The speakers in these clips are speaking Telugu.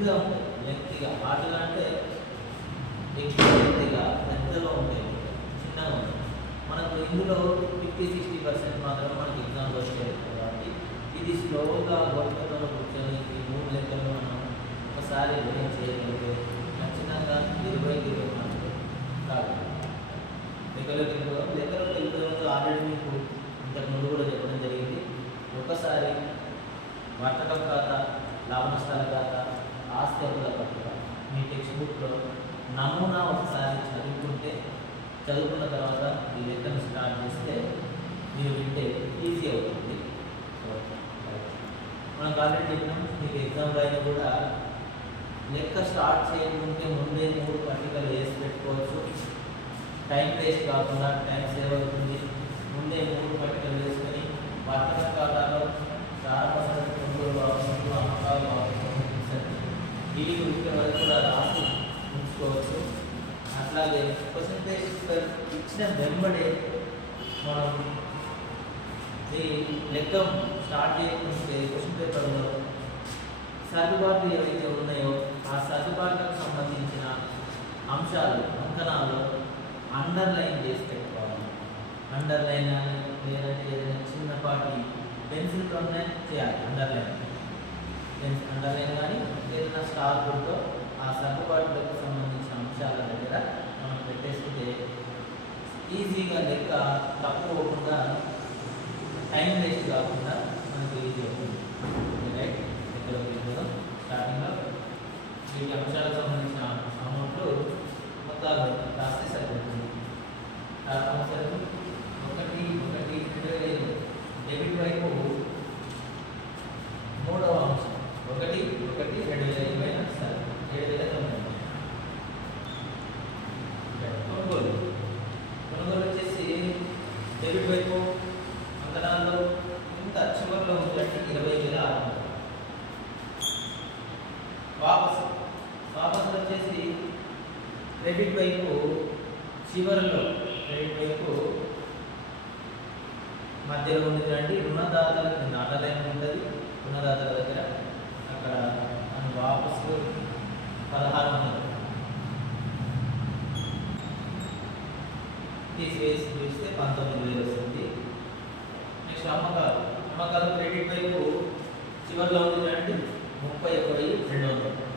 లెంగ్త్గా ఉంటుంది వ్యక్తిగా ఆటలు అంటే ఎక్కువ వ్యక్తిగా పెద్దగా ఉంటాయి చిన్నగా ఉంటాయి. మనకు ఇందులో ఫిఫ్టీ సిక్స్టీ పర్సెంట్ మాత్రం మనకి ఎగ్జామ్లో వచ్చేది కాబట్టి ఇది స్లోగా గొప్పతో కూర్చొని ఈ మూడు లెక్కలు మనం ఒకసారి రిలీజ్ చేయగలిగితే ఖచ్చితంగా ఇరవై ఇరవై మనకు కాదు లెక్కలోకి తెలుగు లెక్కలోకి వెళ్ళిపోయిన ఆల్రెడీ మీకు ఇంతకుముందు కూడా చెప్పడం జరిగింది. ఒకసారి వర్తకం ఖాతా లాభ నష్టాల ఖాతా ఆస్తి అప్పుల పట్టిక మీ టెక్స్ట్ బుక్లో నమూనా ఒకసారి చదువుకుంటే చదువుకున్న తర్వాత ఈ లెక్కను స్టార్ట్ చేస్తే మీరు వింటే ఈజీ అవుతుంది. మనం ఆల్రెడీ చెప్పినాం మీకు ఎగ్జామ్ అయినా కూడా లెక్క స్టార్ట్ చేయకుంటే ముందే మూడు పట్టికలు వేసి పెట్టుకోవచ్చు. టైం వేస్ట్ కాకుండా టైం సేవ్ అవుతుంది. ముందే మూడు పట్టికలు వేసుకొని వర్తక ఖాతాలో ప్రారంభ కొనుగోలు అవసరం అమ్మకాలు అవసరం డిగ్రీ ఉంటే వరకు కూడా రాసి ఉంచుకోవచ్చు. అట్లాగే పర్సంటేజ్ ఇచ్చిన వెంబడే మనం ఈ లెక్క స్టార్ట్ చేయకుంటే క్వశ్చన్ పేపర్లో సర్దుబాట్లు ఏవైతే ఉన్నాయో ఆ సర్దుబాట్లకు సంబంధించిన అంశాలు అంకణాలు అండర్లైన్ చేసి పెట్టుకోవాలి. అండర్లైన్ అని లేదంటే ఏదైనా చిన్నపాటి పెన్సిల్తోనే చేయాలి అండర్లైన్ పెన్స్ అండర్లైన్ కానీ ఏదైనా స్టార్ ఆ సర్దుబాటులకు సంబంధించిన అంశాల దగ్గర మనం పెట్టేసుకుంటే ఈజీగా లెక్క తప్పుకోకుండా టైం వేస్ట్ కాకుండా మనకి ఈజీ అవుతుంది. రైట్ ఇక్కడ స్టార్టింగ్లో వీటి అంశాలకు సంబంధించిన అమౌంట్లు మొత్తాలు రాస్తే సరిపోతుంది. ఒకటి ఒకటి రెండు డెబిట్ వైపు మూడవ అంశం ఒకటి ఒకటి రెండు వేల ఐదు పైన సరే ఏడు వేల తొమ్మిది కొనుగోలు కొనుగోలు వచ్చేసి డెబిట్ వైపు అంకణాల్లో ఇంత చివరిలో ఉందంటే ఇరవై వేల ఆరు వందలు వాపసు వాపసు వచ్చేసి క్రెడిట్ వైపు చివరిలో క్రెడిట్ వైపు మధ్యలో ఉంది చూడండి రుణదాతల కింద అండర్లైన్ ఉంటుంది రుణదాతల దగ్గర అక్కడ మన వాపసు పదహారు వందలు తీసివేసి చూస్తే పంతొమ్మిది వేలు వస్తుంది నెక్స్ట్ అమ్మకాలు అమ్మకాలు క్రెడిట్ వైపు చివరిలో ఉంది చూడండి ముప్పై ఒక వెయ్యి రెండు వందలు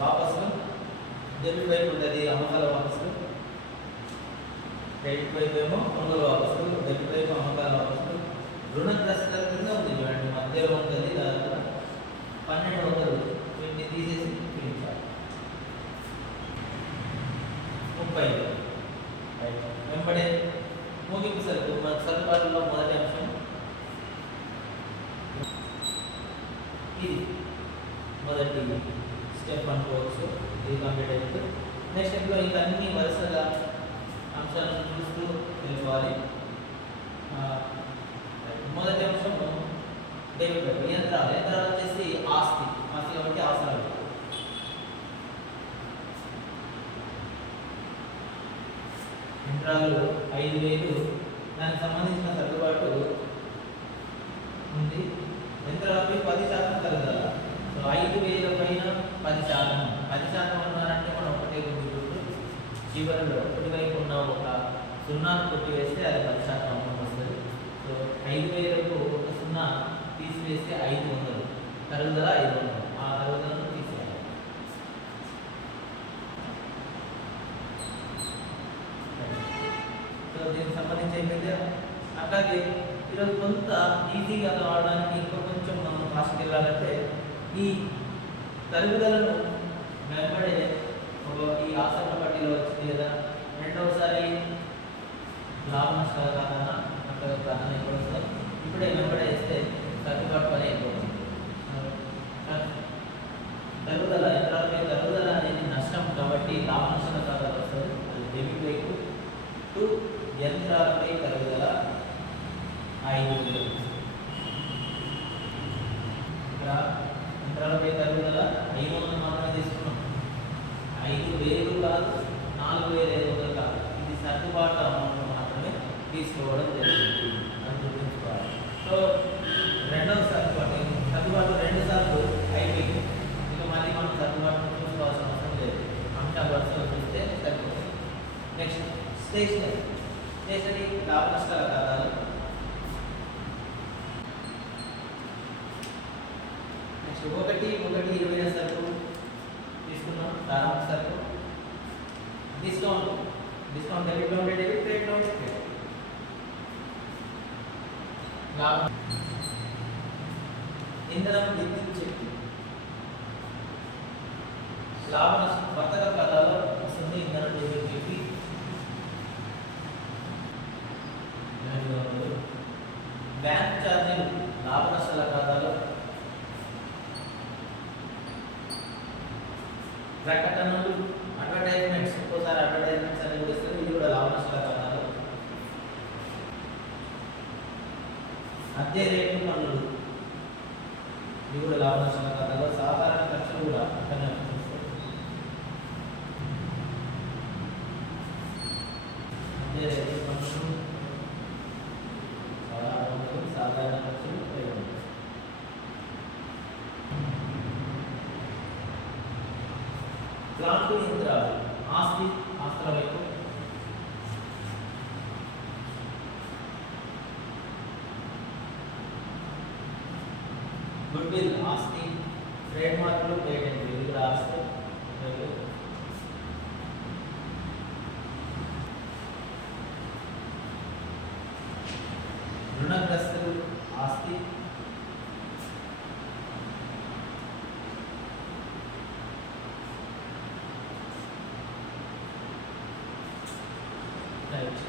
వాపసు డెబిట్ వైపు ఉంటుంది అమ్మకాల వాపసులు క్రెడిట్ వైపు ఏమో కొనుగోలు వాపసులు డెబిట్ వైపు అమ్మకాల వాపసులు రుణగ్రస్తుల కింద ఉంది చూడండి మధ్యలో ఉంటుంది దాదాపు పన్నెండు వందలు వీటిని తీసేసి చూపించాలి ముప్పై రైట్. వెంబడే ముగింపు సరుకు మన సర్దుబాటులో మొదటి అంశం ఇది మొదటి స్టెప్ అనుకోవచ్చు ఇది కంప్లీట్ అయింది నెక్స్ట్ అన్ని వరుసగా అంశాలను చూస్తూ తెలుసుకోవాలి ఆ, మొదటి అంశం డెబిట్ నియంత్రాలు యంత్రాలు యంత్రాలు వచ్చేసి ఆస్తి. ఆస్తి కాబట్టి అవసరాలు యంత్రాలు ఐదు వేలు. దానికి సంబంధించిన సర్దుబాటు ఉంది. యంత్రాలపై పది శాతం తరగల సో ఐదు వేల పైన పది శాతం. పది శాతం ఉన్నారంటే మనం ఒకటే గుర్తు చివరిలో ఒకటి ఉన్న ఒక సున్నాను కొట్టివేస్తే అది పది శాతం అమౌంట్ వస్తుంది. సో ఐదు వేలకు ఒక సున్నా తీసివేస్తే ఐదు వందలు. తరుగుదల ఐదు వందలు. ఆ తరుగుదలను తీసేయాలి. సో దీనికి సంబంధించి అయిపోతే అట్లాగే ఈరోజు కొంత ఈజీగా రావడానికి ఇంకా కొంచెం మనం ఫాస్ట్కి వెళ్ళాలంటే ఈ తరుగుదలను వెంబడే ఈ ఆసన పట్టిలో వచ్చింది కదా. రెండవసారి లాభ నష్టాలు కాదన్న అంటే ప్రార్థన ఎప్పుడు వస్తుంది ఇప్పుడే వెంబడే వేస్తే సర్దుబాటు పని అయిపోతుంది. తరుగుదల యంత్రాల మీద తరుగుదల అనేది నష్టం కాబట్టి లాభ నష్టాల కాదాలు వస్తుంది అది డెబిట్ వైపు టు యంత్రాలపై తరుగుదల ఐదు ఇక్కడ యంత్రాలపై తరుగుదల ఐదు వందల. కాదు నాలుగు వేల ఐదు వందలు కాదు. ఇది సర్దుబాటు అమౌంట్ మాత్రమే తీసుకోవడం జరిగింది అని గుర్తుంచుకోవాలి. సో రెండవ సర్దుబాటు సర్దుబాటు రెండు సార్లు అయిపోయింది. ఇక మళ్ళీ మనం సర్దుబాటు చూసుకోవాల్సిన అవసరం లేదు. అంశాల వరుసలో చూస్తే సరిపోతుంది. నెక్స్ట్ స్టేషనరీ స్టేషనరీ లాభ నష్టాల ఖాతాలు నెక్స్ట్ ఒకటి ఒకటి ఇరవై సరుకు తీసుకున్నాం ప్రారంభ సరుకు. డిస్కౌంట్. డిస్కౌంట్ డెబిట్లో డెబిట్ క్రెడిట్లో క్రెడిట్ లాభం. ఇంధనం విద్యుత్ శక్తి లాభ నష్టం వర్తక জাকাতটা ప్లాంట్ యంత్రాలు ఆస్తి ఆస్తుల వైపు గుడ్ విల్ ఆస్తి ట్రేడ్ మార్కులు పేటెంట్ ఇది కూడా ఆస్తి వైపు. రుణగ్రస్తులు ఆస్తి రైట్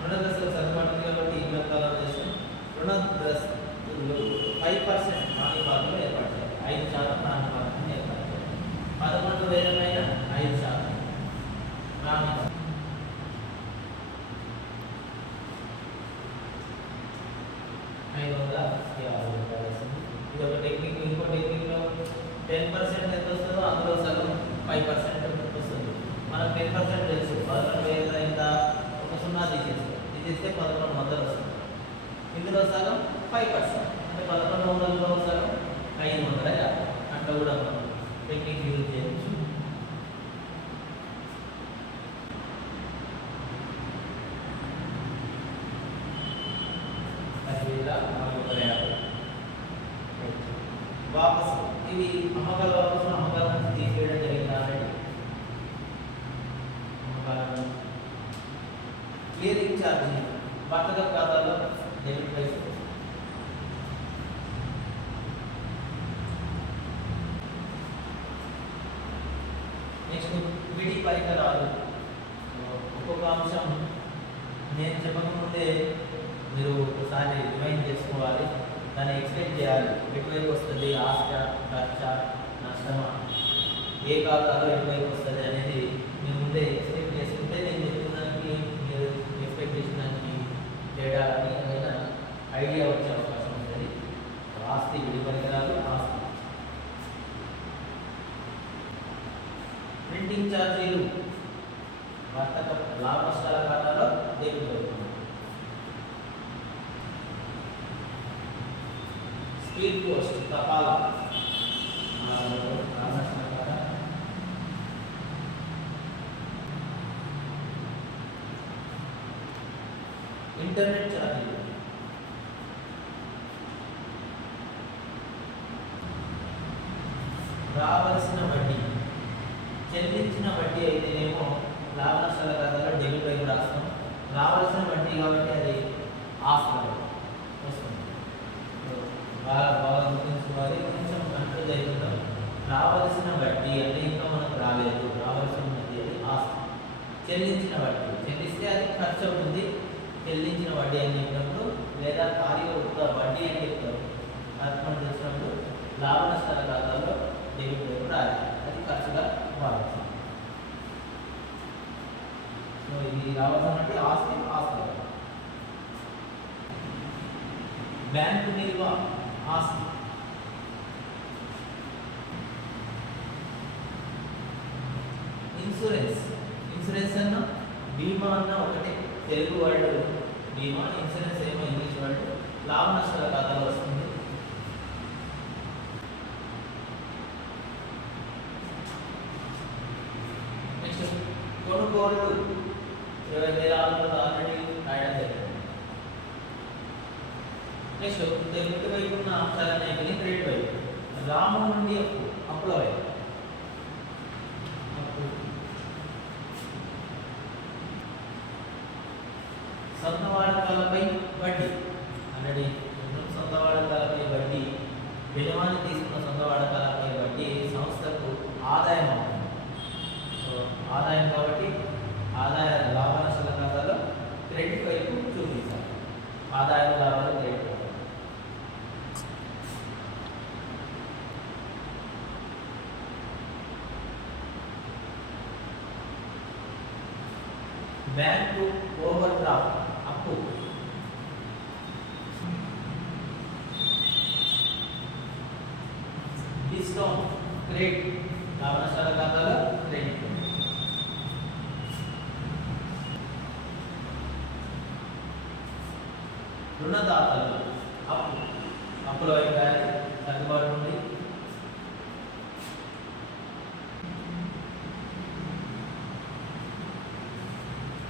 రుణగ్రస్తులు సర్దుబాటు ఉంది కాబట్టి ఈ లెక్కలో చేసి రుణగ్రస్తులు ఫైవ్ పర్సెంట్ హామీ పాత్రలు ఏర్పాటు ఐదు శాతం హామీ పాత్రను ఏర్పాటు పదకొండు వేలమైన ఐదు శాతం హామీ ఐదు వందల యాభై రూపాయలు వస్తుంది ఇది ఒక టెక్నిక్ ఇంకో టెక్నిక్లో టెన్ పర్సెంట్ ఎంత వస్తుందో అందులో సగం ఫైవ్ పర్సెంట్ వస్తుంది మనకు టెన్ పర్సెంట్ తెలుసు పదకొండు వేల ఎంత ఒక సున్నా తీసేస్తాం తీసేస్తే పదకొండు వందలు వస్తుంది ఇందులో సగం ఫైవ్ పర్సెంట్ అంటే పదకొండు వందలలో సగం ఐదు వందల యాభై. అట్లా కూడా మనం టెక్నిక్ యూజ్ చేయొచ్చు పదివేల నాలుగు వందల యాభై వాపసు ఇవి అమ్మకాల వాపసు అమ్మకాల నుంచి తీసేయడం జరిగింది ఆల్రెడీ అమ్మకాలను క్లియరింగ్ ఛార్జీ వర్తక ఖాతాలో డెబిట్ ప్రైస్ నెక్స్ట్ విడి పరికరాలు ఒక్కొక్క అంశం నేను చెప్పకముందే మీరు ఒకసారి రిమైండ్ చేసుకోవాలి దాన్ని ఎక్స్ప్లెయిన్ చేయాలి ఎటువైపు వస్తుంది ఆశ ఖర్చ నష్టమా ఏ ఖాతాలో ఎటువైపు వస్తుంది అనేది మీరు ముందే ఎక్స్పెక్ట్ చేసుకుంటే నేను చెప్తున్నానికి మీరు ఎక్స్పెక్ట్ చేసిన దానికి తేడా అని ఏదైనా ఐడియా వచ్చే అవకాశం ఉంటుంది ఆస్తి విడి పరికరాలు ఆస్తి ప్రింటింగ్ ఛార్జీలు వర్తక లాభ నష్టాల ఖాతాలో డెబిట్ అవుతుంది స్పీడ్ పోస్ట్ తపాలా ఆ, లాభ నష్టాల ఖాతా. ఇంటర్నెట్ ఛార్జీలు రావాల్సిన వడ్డీ చెల్లించిన వడ్డీ అయితేనేమో లాభ నష్టాల ఖాతాలో డెబిట్ వైపు రాస్తాం రావాల్సిన వడ్డీ కాబట్టి అది ఆఫ్లో వస్తుంది. బాగా బాగా గుర్తించుకోవాలి. కొంచెం కన్ఫ్యూజ్ అవుతుంటాం రావాల్సిన వడ్డీ అంటే ఇంకా మనకు రాలేదు. రావాల్సిన వడ్డీ అది ఆస్తి చెల్లించిన వడ్డీ చెల్లిస్తే అది ఖర్చు అవుతుంది. చెల్లించిన వడ్డీ అని చెప్పినప్పుడు లేదా ఖాళీగా ఉత్త వడ్డీ అని చెప్తారు అర్థం చేసినప్పుడు లాభ నష్టాల ఖాతాలో డెబిట్ వైపు రాయాలి అది ఖర్చుగా వాడాలి సో ఇది రావాల్సినటువంటి ఆస్తి ఆస్తి. బ్యాంకు నిల్వ ఆస్తి. ఇన్సూరెన్స్. ఇన్సూరెన్స్ అన్న బీమా అన్న ఒకటే. తెలుగు వర్డ్ బీమా ఇన్సూరెన్స్ ఏమో ఇంగ్లీష్ వర్డ్. లాభ నష్టాల ఖాతాలో వస్తుంది నెక్స్ట్ కొనుగోళ్ళు ఇరవై వేల ఆరు వందల ఆల్రెడీ రాయడం జరిగింది నెక్స్ట్ డెబిట్ వైపు ఉన్న అంశాలన్నీ అయిపోయి క్రెడిట్ వైపు రాము నుండి అప్పు అప్పుల వైపు సొంత వాడకాలపై వడ్డీ ఆల్రెడీ సొంత వాడకాలపై వడ్డీ యజమాని తీసుకున్న సొంత వాడకాలపై వడ్డీ సంస్థకు ఆదాయం అవుతుంది సో ఆదాయం కాబట్టి ఆదాయ లాభ నష్టాల ఖాతాలో క్రెడిట్ వైపు చూపించాలి ఆదాయ లాభాలు క్రెడిట్ బ్యాంకు ఓవర్ డ్రాఫ్ట్ అప్పు. డిస్కౌంట్ క్రెడిట్ లాభ నష్టాల ఖాతాలో క్రెడిట్. రుణదాతలు. అప్పు. అప్పుల వైపు కానీ సర్దుబాటు నుండి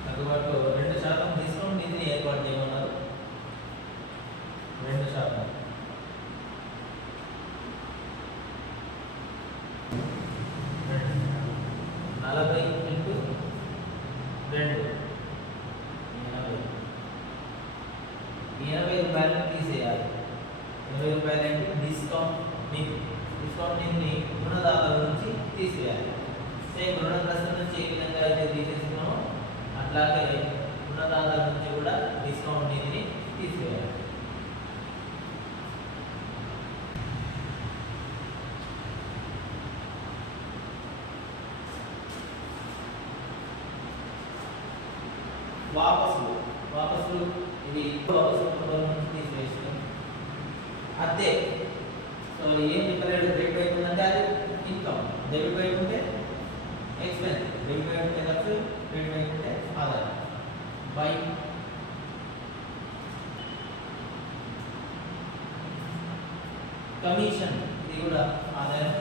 సర్దుబాటు రెండు శాతం డిస్కౌంట్ నిధిని ఏర్పాటు చేయమన్నారు రెండు శాతం నలభై ఇంటూ రెండు ఎనభై ఎనభై తీసేయాలి. ఇరవై రూపాయలు అంటే డిస్కౌంట్ నిధి డిస్కౌంట్ నిధిని రుణదాతల నుంచి తీసేయాలి. సేమ్ రుణగ్రస్తుల నుంచి ఏ విధంగా అయితే తీసేసుకున్నామో అట్లాగే రుణదాతల నుంచి కూడా డిస్కౌంట్ నిధిని తీసేయాలి. వాపసులు. వాపసులు ఇది వాపసు కుటుంబం నుంచి తీసివేసిన అద్దె సో ఏం చెప్పలేడు క్రెడిట్ వైపు ఉందంటే అది ఇన్కమ్ డెబిట్ వైపు ఉంటే ఎక్స్పెన్స్ డెబిట్ వైపు ఉంటే ఖర్చు క్రెడిట్ వైపు ఉంటే ఆదాయం బై కమిషన్ ఇది కూడా ఆదాయం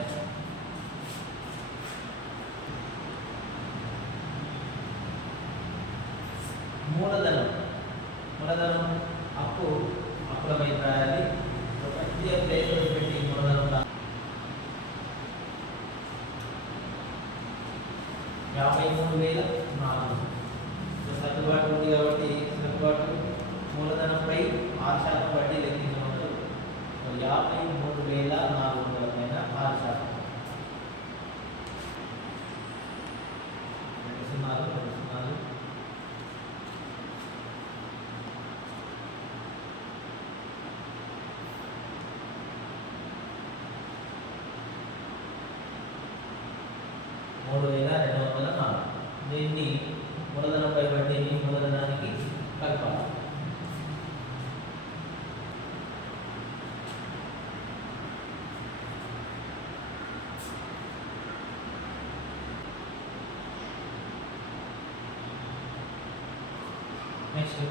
మూలధనం మూలధనం అప్పు అప్పుల వైపు రాయాలి పెద్ద ప్లేస్ పెట్టి మూలధనం రా- యాభై మూడు వేల నాలుగు సో సర్దుబాటు ఉంది కాబట్టి సర్దుబాటు మూలధనంపై ఆరు శాతం వడ్డీ లెక్కించమన్నారు సో యాభై మూడు వేల నాలుగు వందల పైన ఆరు శాతం రెండు సున్నాలు రెండు సున్నాలు మూడు వేల రెండు వందల నాలుగు దీన్ని మూలధనంపై వడ్డీని మూలధనానికి కలపాలి నెక్స్ట్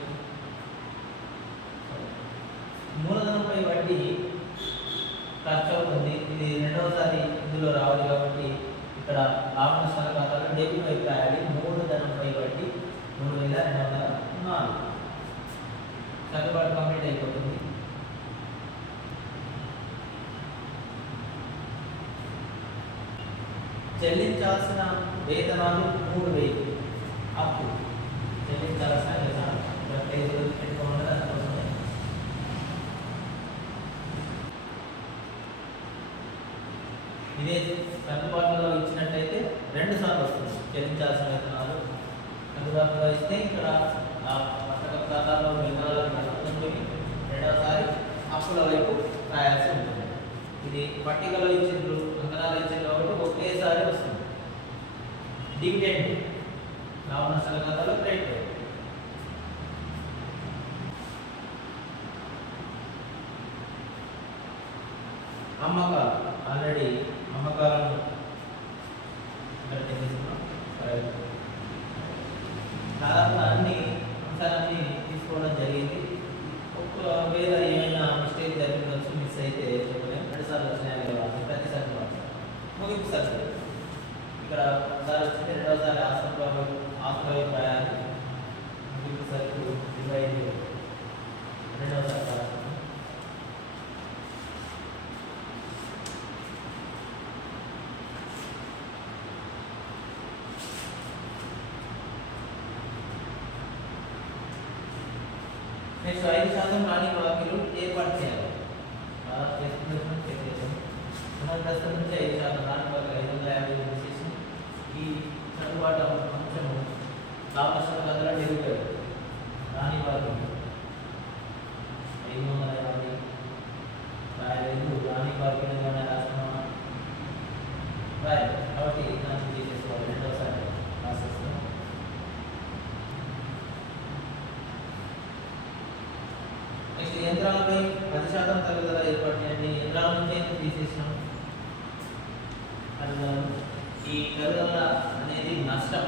మూలధనంపై వడ్డీ ఉంది ఇది రెండవసారి ఇందులో రావాలి కాబట్టి ఇక్కడ లాభ నష్టాల ఖాతాలో డెబిట్ వైపు రాయాలి. పై బట్టి మూడు వేల రెండు వందల నాలుగు. సర్దుబాటు కంప్లీట్ అయిపోతుంది. చెల్లించాల్సిన వేతనాలు మూడు వేలు. అప్పు. చెల్లించాల్సిన వేతనాలు ఇక్కడ ప్లేస్ పెట్టుకోవాలి దానికోసమే ఇదే సర్దుబాటులో ఇచ్చినట్టయితే రెండు సార్లు వస్తుంది చెల్లించాల్సిన వేతనాలు అందుబాటులో ఇస్తే ఇక్కడ ఆ పట్టక ఖాతాలో వేతనాలు ఉంటుంది రెండవసారి ఆస్తుల వైపు రాయాల్సి ఉంటుంది. ఇది పట్టికలో ఇచ్చిండ్రు అంకణాలు ఇచ్చిండ్రు కాబట్టి ఒకేసారి వస్తుంది. డివిడెండ్ రావణ నష్టాల ఖాతాలో క్రెడిట్ అమ్మకాలు. ఆల్రెడీ అమ్మకాలను ఇక్కడ తీసుకున్నాం సరే ఒకసారి ఆశ్రమ ఆశ్రయాలు ముగింపు సరుకు ఇరవై ఐదు రెండవసారి రాస్తున్నాం. నెక్స్ట్ ఐదు శాతం రాని వాక్యులు ఏర్పాటు చేయాలి ఆ ఎస్టిమేషన్ చెక్ చేసాం పునర్దశ నుంచి ఐదు శాతం రాని వాక్యులు ఐదు వందల యాభై తీసేసి ఈ సర్దుబాటు అంశము లాభనష్టాల కథలో నిరుపేరు రాని వాక్యం ఐదు వందల యాభై రాయలేదు రాని వాక్యం ఏమైనా రాస్తున్నామా రాయలేదు కాబట్టి దాన్ని తీసేసుకోవాలి రెండోసారి రాసేస్తాం నెక్స్ట్ యంత్రాలపై పది శాతం తగ్గుదల ఏర్పాటు ఇంద్రాల నుంచి అయితే తీసేసినాం? అది ఈ తగ్గుదల అనేది నష్టం.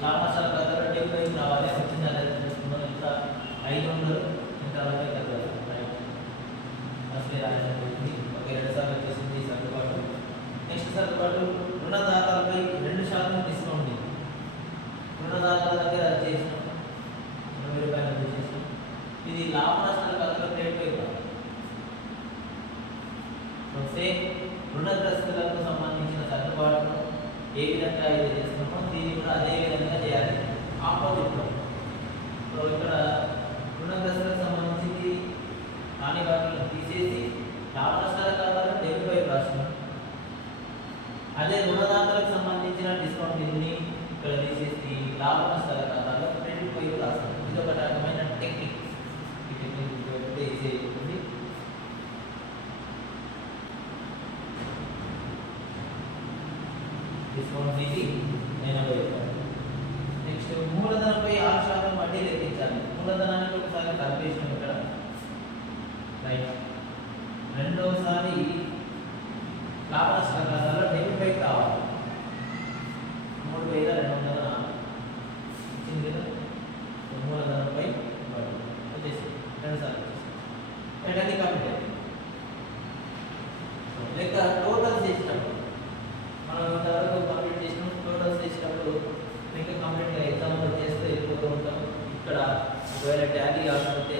లాభాశాల తగ్గుదల డెబ్బై రావాలి వచ్చిందా లేదా తెలుసుకుందాం. ఇంకా ఐదు వందలు ఇంకా అలాగే తగ్గదు ఫస్ట్ రాయడానికి ఒక రెండు సార్లు వచ్చేసింది సర్దుబాటు. నెక్స్ట్ సర్దుబాటు రుణదాతలపై రెండు శాతం డిస్కౌంట్ ఉంది రుణదాతల దగ్గర చేసినాం ఇరవై రూపాయలు తీసేసినాం ఇది లాభ నష్టాల ఖాతాలో క్రెడిట్ వైపు సేమ్ రుణగ్రస్తులకు సంబంధించిన సర్దుబాటును ఏ విధంగా ఇది చేస్తామో దీన్ని కూడా అదే విధంగా చేయాలి. ఆపోజిట్ సో ఇక్కడ రుణగ్రస్తులకు సంబంధించి నాని వాటిని తీసేసి లాభ నష్టాల ఖాతాలో డెబిట్ వైపు రాస్తున్నాం. అదే రుణదాతలకు సంబంధించిన డిస్కౌంట్ దీన్ని ఇక్కడ తీసేసి లాభ నష్టాల ఖాతాలో క్రెడిట్ వైపు రాస్తాం ఇది ఒక రకమైన టెక్నిక్ ఈ టెక్నిక్ ఉపయోగిస్తే ఈజీ అయిపోతుంది ఎనభై రూపాయలు నెక్స్ట్ మూలధనంపై ఆరు శాతం వడ్డీ లెక్కించాలి. మూలధనానికి ఒకసారి కలిపేసినాం ఇక్కడ రైట్ రెండో లాభ నష్టాల ఖాతాలో డెబిట్ వైపు కావాలి మూడు వేల రెండు వందల నాలుగు ఇచ్చింది కదా సో మూలధనంపై వడ్డీ వచ్చేసి రెండు సార్లు ఎటన్నీ కంప్లీట్ లెక్క టోటల్ చేసినప్పుడు మనం ఇంతవరకు కంప్లీట్ చేసినప్పుడు టోటల్స్ చేసినప్పుడు లెక్క కంప్లీట్గా ఎగ్జాంపుల్ చేస్తే వెళ్ళిపోతూ ఉంటాం ఇక్కడ ఒకవేళ ట్యాలీ కాకపోతే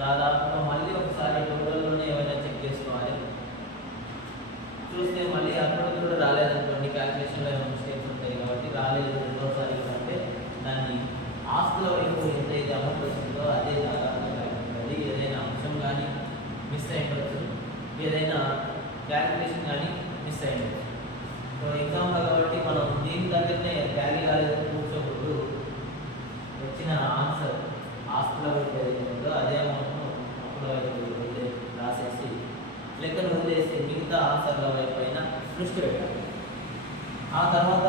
దాదాపుగా మళ్ళీ ఒకసారి టోటల్లోనే ఏమైనా చెక్ చేసుకోవాలి చూస్తే మళ్ళీ అక్కడ కూడా రాలేదనుకోండి క్యాల్కులేషన్లో ఏమైనా మిస్టేక్స్ ఉంటాయి కాబట్టి రాలేదు రెండోసారి అంటే దాన్ని ఆస్తుల వైపు ఎంతైతే అమౌంట్ వస్తుందో అదే దాదాపు ఉంటుంది ఏదైనా అంశం కానీ మిస్ అయిపోవచ్చు ఏదైనా క్యాలిక్యులేషన్ కానీ మిస్ అయ్యవచ్చు సో ఎగ్జాంపుల్ కాబట్టి మనం దీని దగ్గరనే క్యారీ కాలేదు కూర్చోకూడదు. వచ్చిన ఆన్సర్ ఆస్తుల వైపు ఏదైతే అదే అమౌంట్ను అప్పుల వైపు రాసేసి లెక్కను వదిలేసి మిగతా ఆన్సర్ల వైపు అయినా దృష్టి పెట్టాలి. ఆ తర్వాత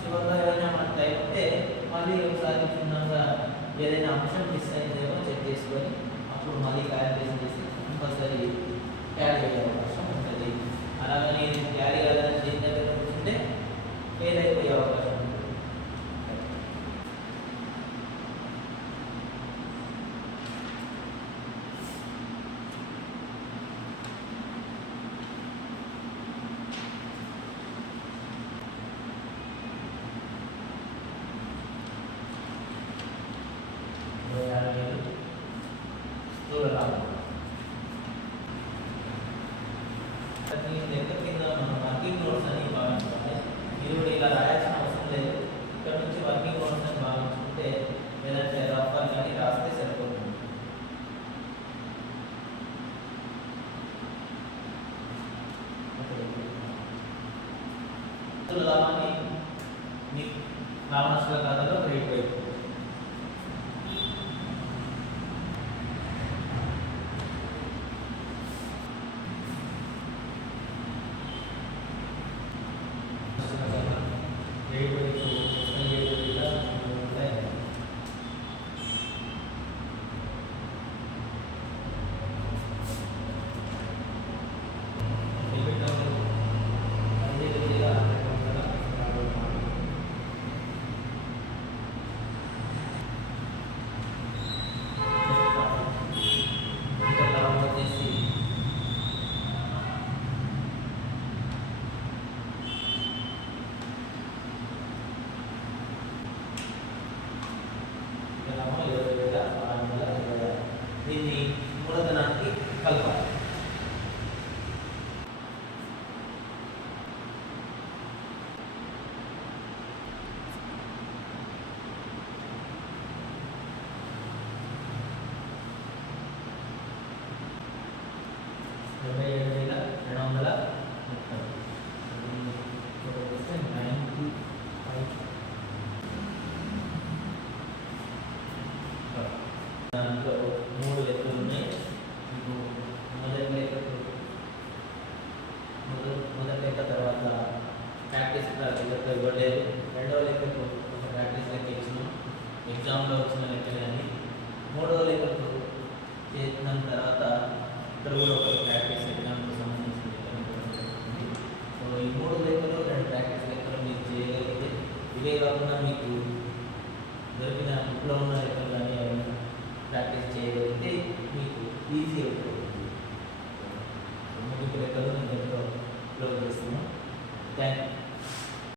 చివరిలో ఏదైనా మనకు టైం ఉంటే మళ్ళీ ఒకసారి క్షుణ్ణంగా ఏదైనా అంశం మిస్ అయిందేమో చెక్ చేసుకొని అప్పుడు మళ్ళీ క్యాలిక్యులేషన్ చేసి కంపల్సరీ క్యారీ అయ్యే అవకాశం ఉంటుంది. అలాగని క్యారీ కాదని దీని దగ్గర కూర్చుంటే ఫెయిల్ అయిపోయే అవకాశం ఉంటుంది ఇరవై ఆరు వేలు స్థూల లాభం ప్రతి లెక్క కింద మనం వర్కింగ్ నోట్స్ అని భావించాలి మీరు కూడా ఇలా రాయాల్సిన అవసరం లేదు ఇక్కడ నుంచి వర్కింగ్ నోట్స్ అని భావించుకుంటే లేదంటే రఫ్గా కానీ రాస్తే సరిపోతుంది స్థూల లాభాన్ని మీ లాభనష్టాల ఖాతాలో క్రెడిట్ వైపు